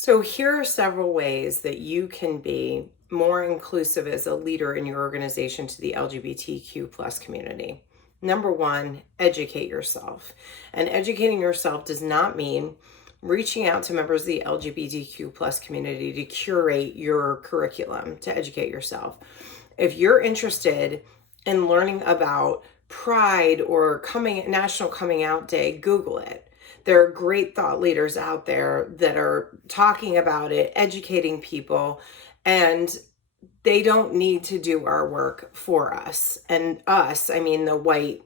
So, here are several ways that you can be more inclusive as a leader in your organization to the LGBTQ plus community. Number one, educate yourself. And educating yourself does not mean reaching out to members of the LGBTQ plus community to curate your curriculum to educate yourself. If you're interested in learning about Pride or National Coming Out Day, Google it. There are great thought leaders out there that are talking about it, educating people, and they don't need to do our work for us. And us, I mean the white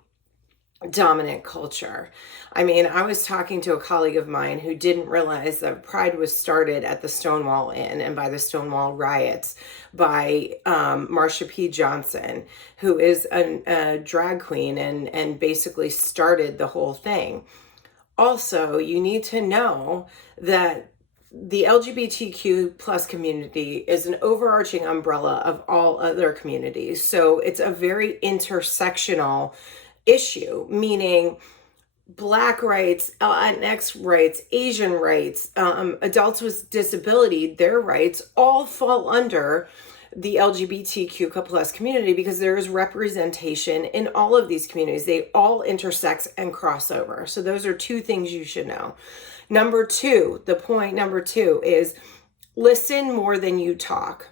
dominant culture. I mean, I was talking to a colleague of mine who didn't realize that Pride was started at the Stonewall Inn and by the Stonewall riots by Marsha P. Johnson, who is a drag queen and basically started the whole thing. Also, you need to know that the LGBTQ plus community is an overarching umbrella of all other communities. So it's a very intersectional issue, meaning Black rights, Latinx rights, Asian rights, adults with disability, their rights all fall under the LGBTQ plus community because there is representation in all of these communities. They all intersect and cross over. So those are two things you should know. Number two, the point number two is listen more than you talk.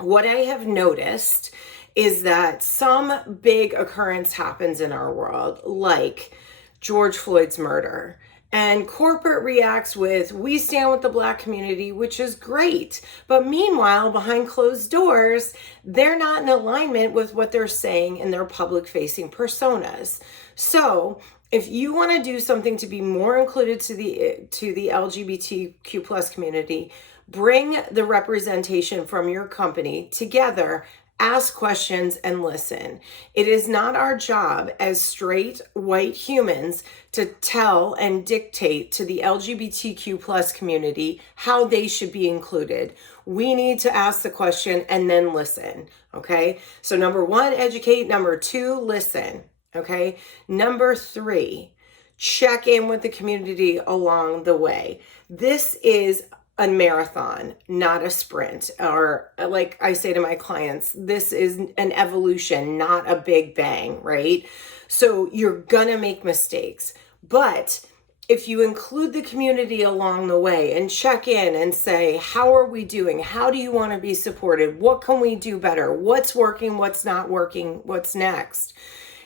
What I have noticed is that some big occurrence happens in our world, like George Floyd's murder. And corporate reacts with, we stand with the Black community, which is great. But meanwhile, behind closed doors, they're not in alignment with what they're saying in their public facing personas. So if you want to do something to be more included to the LGBTQ plus community, bring the representation from your company together. Ask questions and listen. It is not our job as straight white humans to tell and dictate to the LGBTQ plus community how they should be included. We need to ask the question and then listen. Okay. So number one, educate. Number two, listen. Okay. Number three, check in with the community along the way. This is a marathon, not a sprint. Or like I say to my clients, this is an evolution, not a big bang, right? So you're gonna make mistakes. But if you include the community along the way and check in and say, how are we doing? How do you want to be supported? What can we do better? What's working? What's not working? What's next?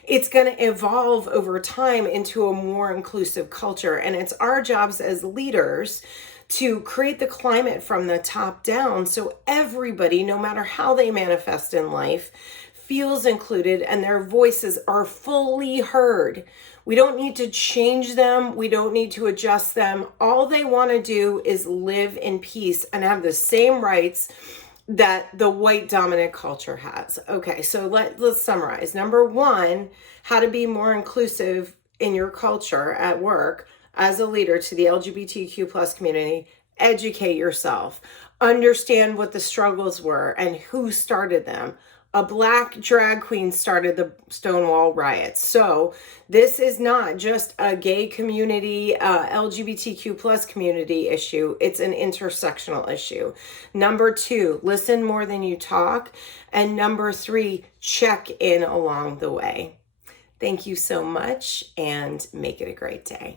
It's going to evolve over time into a more inclusive culture. And it's our jobs as leaders to create the climate from the top down so everybody, no matter how they manifest in life, feels included and their voices are fully heard. We don't need to change them. We don't need to adjust them. All they want to do is live in peace and have the same rights that the white dominant culture has. Okay, so let's summarize. Number one, how to be more inclusive in your culture at work as a leader to the LGBTQ plus community. Educate yourself. Understand what the struggles were and who started them. A Black drag queen started the Stonewall riots. So this is not just a gay community, LGBTQ plus community issue. It's an intersectional issue. Number two, listen more than you talk. And number three, check in along the way. Thank you so much and make it a great day.